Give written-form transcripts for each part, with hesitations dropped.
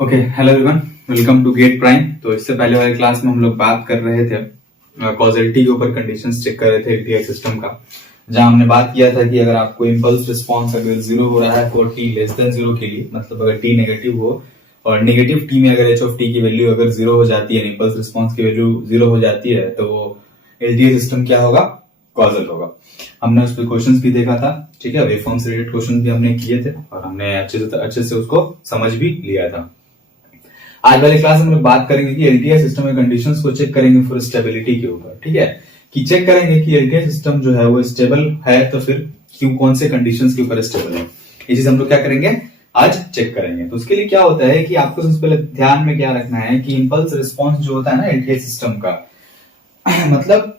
Okay, hello everyone, welcome to get prime. तो इससे पहले वाले क्लास में हम लोग बात कर रहे थे कॉजेलिटी के ऊपर, कंडीशंस चेक कर रहे थे एलटीआई सिस्टम का, जहां हमने बात किया था कि अगर आपको इंपल्स रिस्पांस अगर जीरो हो रहा है for T less than zero के लिए, मतलब अगर टी नेगेटिव हो और नेगेटिव टी में अगर एच ऑफ टी की वैल्यू अगर जीरो हो जाती है, इंपल्स रिस्पांस की वैल्यू जीरो हो जाती है, तो वो एलटीआई सिस्टम क्या होगा? कॉजल होगा। हमने उस पर क्वेश्चंस भी देखा था, ठीक है, वेवफॉर्म से रिलेटेड क्वेश्चन भी हमने किए थे और हमने अच्छे से उसको समझ भी लिया था। आज वाली क्लास में हम लोग बात करेंगे कि एलटीआई सिस्टम में कंडीशंस को चेक करेंगे फॉर स्टेबिलिटी के ऊपर, ठीक है, कि चेक करेंगे कि एलटीआई सिस्टम जो है वो स्टेबल है तो फिर क्यों, कौन से कंडीशंस के ऊपर स्टेबल है, ये चीज हम लोग क्या करेंगे आज चेक करेंगे। तो उसके लिए क्या होता है कि आपको सबसे पहले ध्यान में क्या रखना है कि इंपल्स रिस्पॉन्स जो होता है ना एलटीआई सिस्टम का मतलब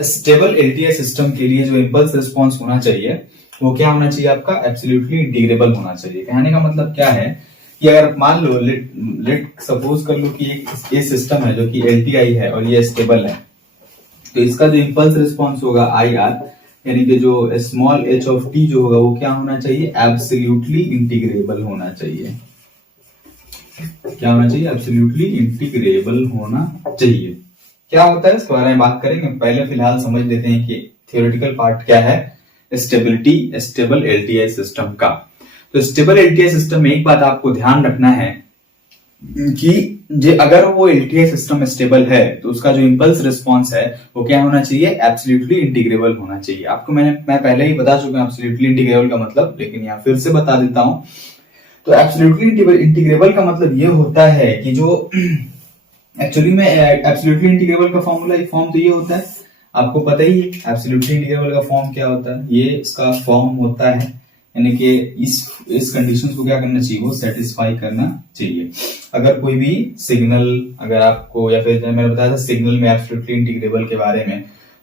स्टेबल एलटीआई सिस्टम के लिए जो इंपल्स रिस्पॉन्स होना चाहिए वो क्या होना चाहिए? आपका एब्सोल्युटली इंटीग्रेबल होना चाहिए। कहने का मतलब क्या है कि अगर मान लो लेट सपोज कर लो कि एक सिस्टम है जो कि एलटीआई है और ये स्टेबल है, तो इसका जो इंपल्स रिस्पॉन्स होगा आई आर, यानी कि जो स्मॉल एच ऑफ टी जो होगा वो क्या होना चाहिए? एब्सोल्युटली इंटीग्रेबल होना चाहिए। क्या होना चाहिए? एब्सोल्युटली इंटीग्रेबल होना चाहिए। क्या होता है इसके बारे में बात करेंगे, पहले फिलहाल समझ लेते हैं कि थियोरेटिकल पार्ट क्या है स्टेबल एलटीआई सिस्टम का। तो स्टेबल एलटीआई सिस्टम में एक बात आपको ध्यान रखना है कि अगर वो एलटीआई सिस्टम स्टेबल है तो उसका जो इंपल्स रिस्पांस है वो क्या होना चाहिए? एब्सोल्युटली इंटीग्रेबल होना चाहिए। आपको मैं पहले ही बता चुका हूं एब्सोल्युटली इंटीग्रेबल का मतलब, लेकिन यहाँ फिर से बता देता हूं। तो एब्सोल्युटली इंटीग्रेबल का मतलब ये होता है कि जो एक्चुअली में एब्सोल्युटली इंटीग्रेबल का फॉर्म तो ये होता है, आपको पता ही है एब्सोल्युटली इंटीग्रेबल का फॉर्म क्या होता है। ये इसका फॉर्म होता है, यानी कि इस कंडीशन को क्या करना चाहिए? वो सेटिस्फाई करना चाहिए। अगर कोई भी सिग्नल अगर आपको, या फिर मैंने बताया था सिग्नल में एब्सोल्युटली इंटीग्रेबल के बारे में,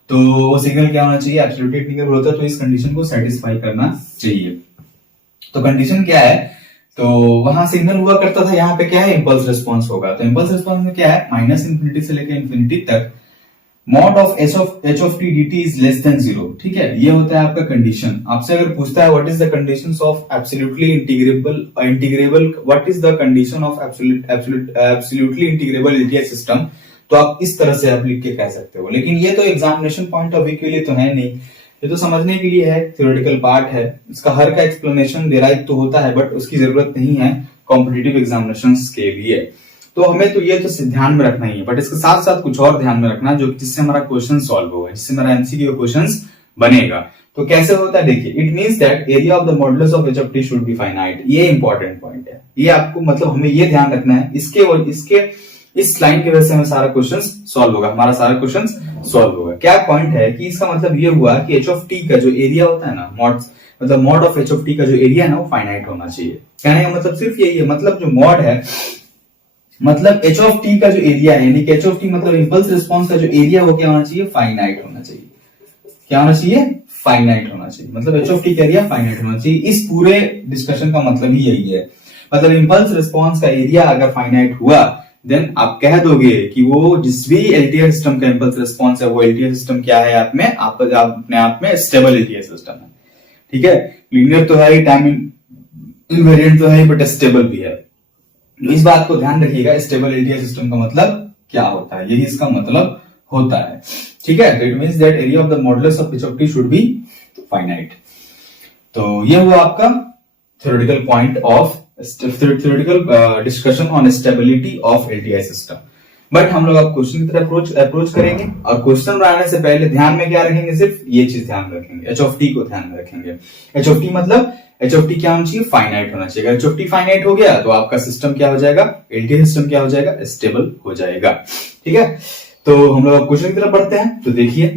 तो वो सिग्नल क्या होना चाहिए? एब्सोल्युटली इंटीग्रेबल होता है तो इस कंडीशन को सेटिस्फाई करना चाहिए। तो कंडीशन क्या है? तो वहां सिग्नल हुआ करता था, यहाँ पे क्या है? इंपल्स रिस्पॉन्स होगा। तो इंपल्स रिस्पॉन्स में क्या है? माइनस इंफिनिटी से लेकर इंफिनिटी तक mod of H of T D T is less than zero, ठीक है, ये होता है आपका कंडीशन। आपसे अगर पूछता है what is the condition of absolutely integrable what is the condition of absolutely integrable LTI system, तो आप इस तरह से आप लिख के कह सकते हो। लेकिन ये तो एग्जामिनेशन पॉइंट ऑफ व्यू के लिए तो है नहीं, ये तो समझने के लिए है, थ्योरेटिकल पार्ट है। इसका हर का एक्सप्लेनेशन डेराइव तो होता है बट उसकी जरूरत नहीं है कॉम्पिटिटिव एग्जामिनेशंस के लिए। तो हमें तो ये तो ध्यान में रखना ही है, बट इसके साथ साथ कुछ और ध्यान में रखना जो जिससे हमारा क्वेश्चन सॉल्व होगा, जिससे हमारा एमसीक्यू क्वेश्चन बनेगा। तो कैसे होता है देखिए, it means that area of the modulus of H of T should be finite. ये इंपॉर्टेंट पॉइंट है, ये आपको मतलब हमें ये ध्यान रखना है। इसके इस लाइन की वजह से हमें सारा क्वेश्चन सॉल्व होगा, हमारा सारा क्वेश्चन सॉल्व होगा। क्या पॉइंट है कि इसका मतलब ये हुआ कि एच ऑफ टी का जो एरिया होता है ना, mod of H of T का जो एरिया है ना वो फाइनाइट होना चाहिए। कहने का मतलब सिर्फ यही है, मतलब जो मॉड है मतलब एच ऑफ टी का जो एरिया है, यानी कि एच ऑफ टी मतलब इंपल्स रिस्पॉन्स का जो एरिया वो क्या होना चाहिए? फाइनाइट होना चाहिए। क्या होना चाहिए? फाइनाइट होना चाहिए। मतलब एच ऑफ टी का एरिया फाइनाइट होना चाहिए। इस पूरे डिस्कशन का मतलब ही यही है। मतलब इंपल्स रिस्पॉन्स का एरिया अगर फाइनाइट हुआ देन आप कह दोगे कि वो जिस भी एलटीआई सिस्टम का इंपल्स रिस्पॉन्स है वो एलटीआई सिस्टम क्या है? अपने आप में स्टेबल एलटीआई सिस्टम है, ठीक है। लीनियर तो है ही, टाइम इनवेरिएंट तो है ही, बट स्टेबल भी है। तो इस बात को ध्यान रखिएगा, स्टेबल एलटीआई सिस्टम का मतलब क्या होता है, यही इसका मतलब होता है, ठीक है। तो it means that area of the modulus of H of T should be finite. तो ये हुआ आपका theoretical point of theoretical discussion on stability of LTI system। But हम लोग अब क्वेश्चन की तरफ अप्रोच करेंगे, और क्वेश्चन बनाने से पहले ध्यान में क्या रखेंगे? सिर्फ ये चीज ध्यान में रखेंगे, एच ऑफ टी को ध्यान में रखेंगे। एच ऑफ टी मतलब एच ऑफ टी क्या होना चाहिए? फाइनाइट होना चाहिए। एच ऑफ टी फाइनाइट हो गया तो आपका सिस्टम क्या हो जाएगा? एलटीआई सिस्टम क्या हो जाएगा? स्टेबल हो जाएगा, ठीक है। तो हम लोग अब क्वेश्चन की तरफ बढ़ते हैं। तो देखिए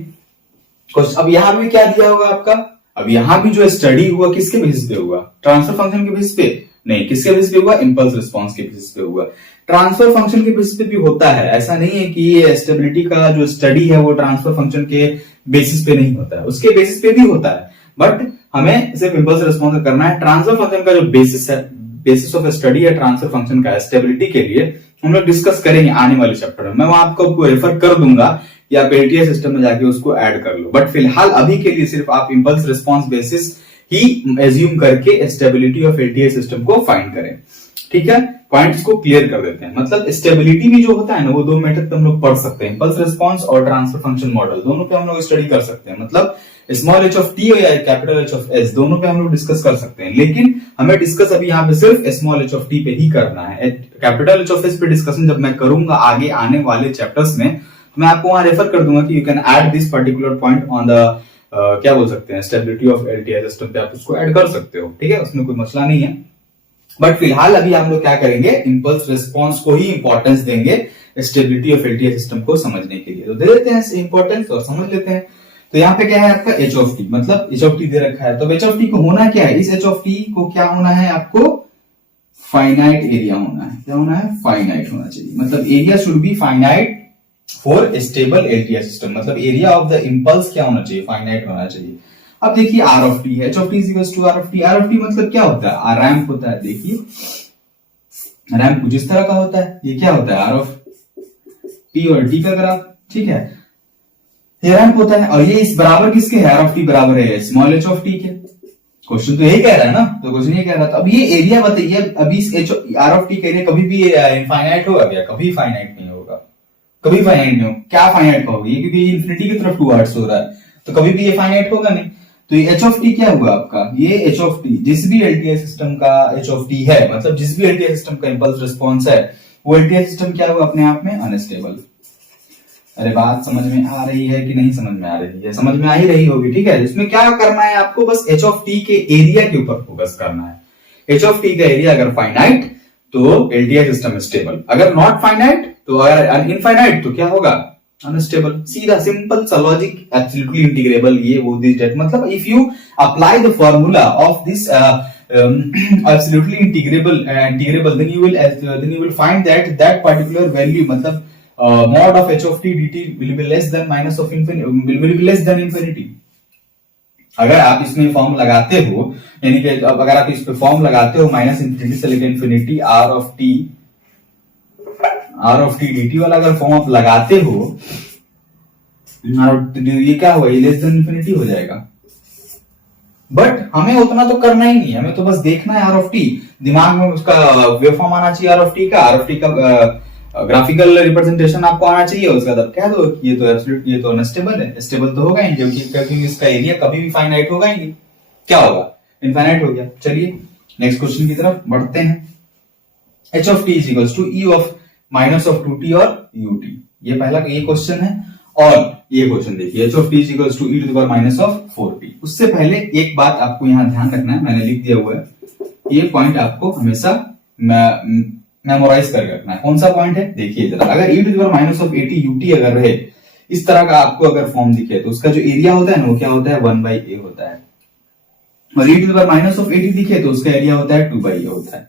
अब यहां भी क्या दिया होगा आपका, अब यहां भी जो स्टडी हुआ किसके बेसिस पे हुआ? ट्रांसफर फंक्शन के बेसिस पे नहीं, किसके बेसिस पे हुआ? इंपल्स रिस्पांस के बेसिस पे हुआ। ट्रांसफर फंक्शन के बेसिस पे भी होता है, ऐसा नहीं है कि ये स्टेबिलिटी का जो स्टडी है वो ट्रांसफर फंक्शन के बेसिस पे नहीं होता है, उसके बेसिस पे भी होता है, बट हमें सिर्फ इंपल्स रिस्पांस करना है। ट्रांसफर फंक्शन का जो बेसिस है, बेसिस ऑफ स्टडी है ट्रांसफर फंक्शन का स्टेबिलिटी के लिए, हम लोग डिस्कस करेंगे आने वाले चैप्टर में। मैं वहां आपको रेफर कर दूंगा या आप एलटीआई सिस्टम में जाके उसको ऐड कर लो, बट फिलहाल अभी के लिए सिर्फ आप इंपल्स रिस्पांस बेसिस ही एज्यूम करके स्टेबिलिटी ऑफ एलटीआई सिस्टम को फाइंड करें। ठीक है, पॉइंट्स को क्लियर कर देते हैं। मतलब स्टेबिलिटी भी जो होता है ना, वो दो मेथड पे हम लोग पढ़ सकते हैं, इंपल्स रिस्पॉन्स और ट्रांसफर फंक्शन मॉडल, दोनों पे हम लोग स्टडी कर सकते हैं। मतलब स्मॉल एच ऑफ टी या कैपिटल एच ऑफ एस, दोनों पे हम लोग डिस्कस कर सकते हैं, लेकिन हमें डिस्कस अभी यहाँ पे सिर्फ स्मॉल एच ऑफ टी पे ही करना है। कैपिटल एच ऑफ एस पे डिस्कशन जब मैं करूंगा आगे आने वाले चैप्टर्स में, तो मैं आपको वहां रेफर कर दूंगा कि you can add this particular point on the क्या बोल सकते हैं, स्टेबिलिटी ऑफ एलटीआई सिस्टम पे आप उसको ऐड कर सकते हो, ठीक है, उसमें कोई मसला नहीं है। बट फिलहाल अभी हम लोग क्या करेंगे, इंपल्स रिस्पॉन्स को ही इंपॉर्टेंस देंगे स्टेबिलिटी ऑफ एलटीआई सिस्टम को समझने के लिए। तो दे देते हैं इंपॉर्टेंस और समझ लेते हैं। तो यहाँ पे क्या है आपका एच ऑफ टी, मतलब एच ऑफ टी दे रखा है, तो एच ऑफ टी को होना क्या है, इस एच ऑफ टी को क्या होना है आपको, फाइनाइट एरिया होना है। क्या होना है, फाइनाइट होना चाहिए। मतलब area should be finite for stable LTI system, मतलब एरिया ऑफ द इंपल्स क्या होना चाहिए, फाइनाइट होना चाहिए। अब देखिए R of T, H of T is equal to R of T. R of T मतलब क्या होता है, रैंप होता है। देखिए रैंप कुछ इस तरह का होता है, ये क्या होता है, आर ऑफ टी और टी का ग्राफ, ठीक है, ये रैंप होता है। और ये इस बराबर किसके है, आर ऑफ टी बराबर है स्मॉल एच ऑफ टी के। क्वेश्चन तो यही कह रहा है ना, तो क्वेश्चन ये कह रहा था। अब ये एरिया बताइए, अभी इस एच आर ऑफ टी के एरिया कभी भी इनफाइनाइट होगा क्या, कभी फाइनाइट नहीं होगा, कभी फाइनाइट नहीं होगा। क्या फाइनाइट का होगा ये, क्योंकि ये इंफिनिटी की तरफ टूवर्ड्स हो रहा है, तो कभी भी ये फाइनाइट होगा नहीं। तो ये एच ऑफ टी क्या हुआ आपका, ये एच ऑफ टी जिस भी एलटीआई सिस्टम का एच ऑफ टी है, मतलब जिस भी एलटीआई सिस्टम का इंपल्स रिस्पॉन्स है, वो एलटीआई सिस्टम क्या हुआ अपने आप में, अनस्टेबल। अरे बात समझ में आ रही है कि नहीं समझ में आ रही है, समझ में आ ही रही होगी, ठीक है। इसमें क्या करना है आपको, बस एच ऑफ टी के एरिया के ऊपर फोकस करना है। एच ऑफ टी का एरिया अगर फाइनाइट तो एलटीआई सिस्टम स्टेबल, अगर नॉट फाइनाइट तो, अगर इनफाइनाइट तो क्या होगा, अनस्टेबल। सीधा सिंपल सा लॉजिक, एब्सोल्युटली इंटीग्रेबल, ये वो दिस दैट। मतलब if you apply the formula of this absolutely integrable then you will find that particular value, मतलब mod of h of t dt will be less than minus of infinity, will be less than infinity। अगर आप इसमें form लगाते हो, यानी कि अगर आप इस पे फॉर्म लगाते हो माइनस इंफिनिटी से लेकर infinity, R of T dt वाला अगर फॉर्म आप लगाते हो, ये क्या होगा, ये लेस देन इंफिनिटी हो जाएगा। बट हमें उतना तो करना ही नहीं, हमें तो बस देखना है आर ऑफ टी, दिमाग में उसका वेवफॉर्म आना चाहिए, आर ऑफ टी का ग्राफिकल रिप्रेजेंटेशन आपको आना चाहिए। उसका तब कह दो ये तो एब्सोल्यूट, ये तो अनस्टेबल है, स्टेबल तो होगा ही, क्योंकि इसका एरिया कभी भी फाइनाइट होगा ही नहीं। क्या होगा, इनफाइनाइट हो गया। चलिए नेक्स्ट क्वेश्चन की तरफ बढ़ते हैं। H of T is equals to E of minus of 2t और ut, ये पहला ये क्वेश्चन है। और ये क्वेश्चन देखिए, H of T is equals to E to the power minus of 4t। उससे पहले एक बात आपको यहां ध्यान रखना है, मैंने लिख दिया हुआ है, ये पॉइंट आपको हमेशा मेमोराइज करके रखना है। कौन सा पॉइंट है, देखिए जरा, अगर e to the power minus of 80 ut अगर रहे, इस तरह का आपको अगर फॉर्म दिखे, तो उसका जो एरिया होता है ना, वो क्या होता है, 1/a होता है। और e to the power minus of 80 दिखे तो उसका एरिया होता है 2/a होता है।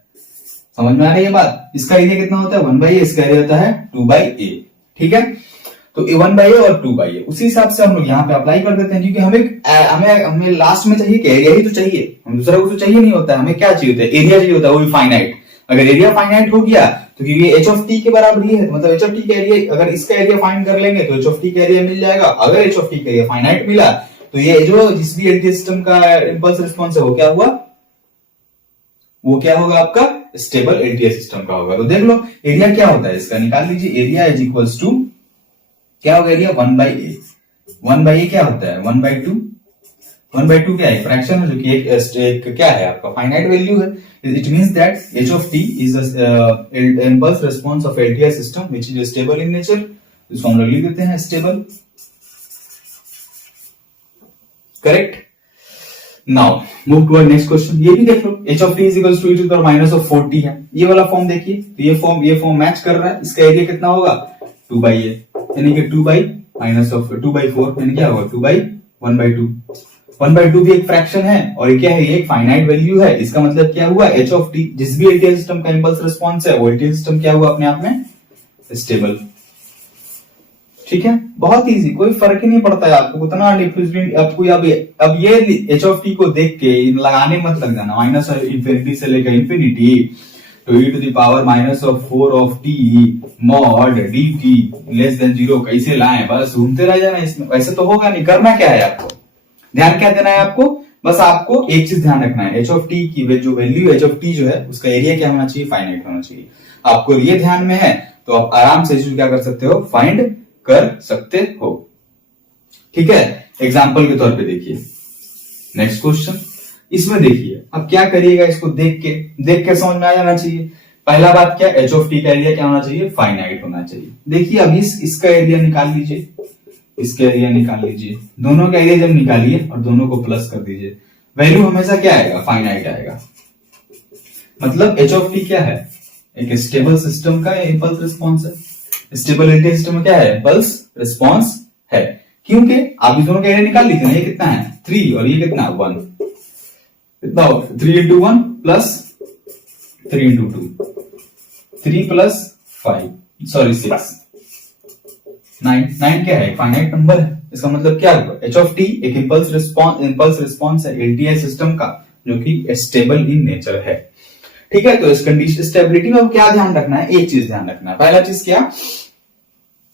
समझ में आ रही है बात, इसका एरिया कितना होता है, 1/a, इसका एरिया होता है 2/a, ठीक है। तो 1/a और 2/a उसी हिसाब से हम लोग यहाँ पे अप्लाई कर देते हैं, क्योंकि हमें लास्ट में चाहिए क्या, एरिया ही तो चाहिए, हम दूसरा कुछ तो चाहिए नहीं होता है, हमें क्या चाहिए होता है, एरिया चाहिए होता है, वो भी फाइनाइट। अगर एरिया फाइनाइट हो गया तो क्योंकि एच ऑफ टी के बराबर ही है, तो मतलब एच ऑफ टी का एरिया, अगर इसका एरिया फाइंड कर लेंगे तो एच ऑफ टी का एरिया मिल जाएगा। अगर एच ऑफ टी का एरिया फाइनाइट मिला तो ये जो जिस भी एलटीआई सिस्टम का इंपल्स रिस्पॉन्स है, वो क्या हुआ, वो क्या होगा आपका, स्टेबल एलटीआई सिस्टम का होगा। तो देख लो एरिया क्या होता है इसका, निकाल लीजिए। एरिया इज इक्वल्स टू क्या होगा, एरिया 1/a। 1/a क्या होता है, 1/2। 1/2 क्या है, फ्रैक्शन है, जो कि एक क्या है आपका फाइनाइट वैल्यू है। It means that h of T is impulse response of LTI system which is stable in nature. इसको हम लोग लिख देते हैं stable, correct. Now move toward next question. ये भी देख लो, h of T is equals to E to the power minus of 40 है, ये वाला फॉर्म देखिए, तो ये फॉर्म मैच कर रहा है। इसका एरिया कितना होगा, 2/a, यानी कि 2/4, यानी क्या होगा, 2/1/2। 1/2 भी एक फ्रैक्शन है, और ये क्या है, ये एक फाइनाइट वैल्यू है। इसका मतलब क्या हुआ, एच ऑफ टी जिस भी एलटीआई सिस्टम का इंपल्स रिस्पॉन्स है, वो एलटीआई सिस्टम क्या हुआ अपने आप में, स्टेबल। ठीक है, बहुत इजी, कोई फर्क ही नहीं पड़ता है आपको उतना डिफरेंट आपको। अब ये एच ऑफ टी को देख के लगाने मत लग जाना, माइनस इंफिनिटी से लेकर इंफिनिटी तो e to the power minus of 4 of t mod d t less than 0 कैसे लाएं, बस घूमते रह जाना इसमें, वैसे तो होगा नहीं। करना क्या है आपको, ध्यान क्या देना है आपको, बस आपको एक चीज ध्यान रखना है, एच ऑफ टी की जो वैल्यू एच ऑफ टी जो है उसका एरिया क्या होना चाहिए, फाइनाइट होना चाहिए। आपको ये ध्यान में है तो आप आराम से क्या कर सकते हो, फाइंड कर सकते हो। ठीक है, एग्जाम्पल के तौर पे देखिए नेक्स्ट क्वेश्चन, इसमें देखिए अब क्या करिएगा, इसको देख के समझ में आ जाना चाहिए। पहला बात क्या, एच ऑफ टी का एरिया क्या होना चाहिए, फाइनाइट होना चाहिए। देखिए अभी इसका एरिया निकाल लीजिए, इसका एरिया निकाल लीजिए, दोनों का एरिया जब निकालिए और दोनों को प्लस कर दीजिए, वैल्यू हमेशा क्या आएगा, फाइनाइट आएगा। मतलब एच ऑफ टी क्या है, एक स्टेबल सिस्टम का इंपल्स रिस्पॉन्स है। स्टेबिलिटी सिस्टम में क्या है, इंपल्स रिस्पॉन्स है, क्योंकि आप इस दोनों का एरिया निकाल लीजिए ना, ये कितना है 3 और ये कितना 1, कितना 3 into 1 plus 3 into 2, 3 plus 5 sorry 6, 9 क्या है, फाइनाइट नंबर है। इसका मतलब क्या हुआ, एच ऑफ टी एक इंपल्स रिस्पॉन्स है एलटीआई सिस्टम का, जो कि स्टेबल इन नेचर है। ठीक है, तो इस कंडीशन स्टेबिलिटी में क्या ध्यान रखना है, एक चीज ध्यान रखना है। पहला चीज क्या,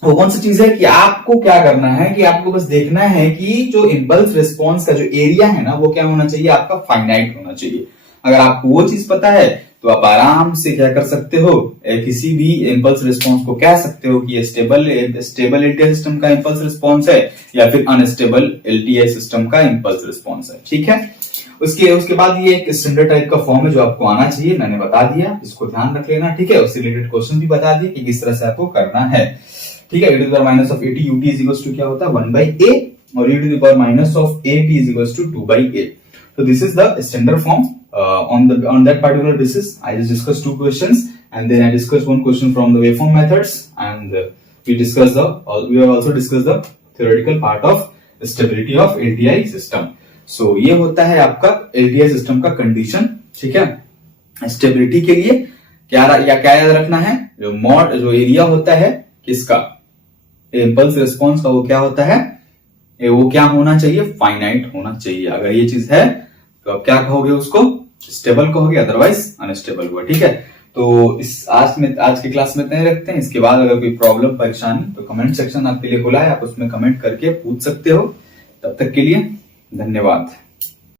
वो कौन सी चीज है कि आपको क्या करना है कि आपको बस देखना है कि जो इंपल्स रिस्पॉन्स का जो एरिया है ना वो क्या होना चाहिए, आपका फाइनाइट होना चाहिए। अगर आपको वो चीज पता है तो आप आराम से क्या कर सकते हो, किसी भी इंपल्स रिस्पॉन्स को कह सकते हो कि ये स्टेबल एलटीआई सिस्टम का इंपल्स रिस्पॉन्स है या फिर अनस्टेबल एलटीआई सिस्टम का इंपल्स रिस्पॉन्स है। ठीक है, उसके बाद ये एक स्टैंडर्ड टाइप का फॉर्म है जो आपको आना चाहिए, मैंने बता दिया, इसको ध्यान रख लेना। ठीक है, उससे रिलेटेड क्वेश्चन भी बता दिए कि किस तरह से आपको करना है। ठीक है, e to the power minus of at ut is equals to क्या होता है 1 by a और e to the power minus of ap is equals to 2 by a. So this is the standard form. On that particular basis, I just discussed 2 questions and then I discussed 1 question from the waveform methods and we have also discussed the theoretical part of stability of LTI system. So ये होता है आपका LTI system का condition. ठीक है, stability के लिए क्या याद रखना है, जो एरिया होता है किसका, इंपल्स रिस्पॉन्स का, वो क्या होता है, वो क्या होना चाहिए, फाइनाइट होना चाहिए। अगर ये चीज है तो आप क्या कहोगे, उसको स्टेबल कहोगे, अदरवाइज अनस्टेबल हुआ। ठीक है, तो आज की क्लास में इतना ही रखते हैं। इसके बाद अगर कोई प्रॉब्लम परेशानी तो कमेंट सेक्शन आपके लिए खुला है, आप उसमें कमेंट करके पूछ सकते हो। तब तक के लिए धन्यवाद।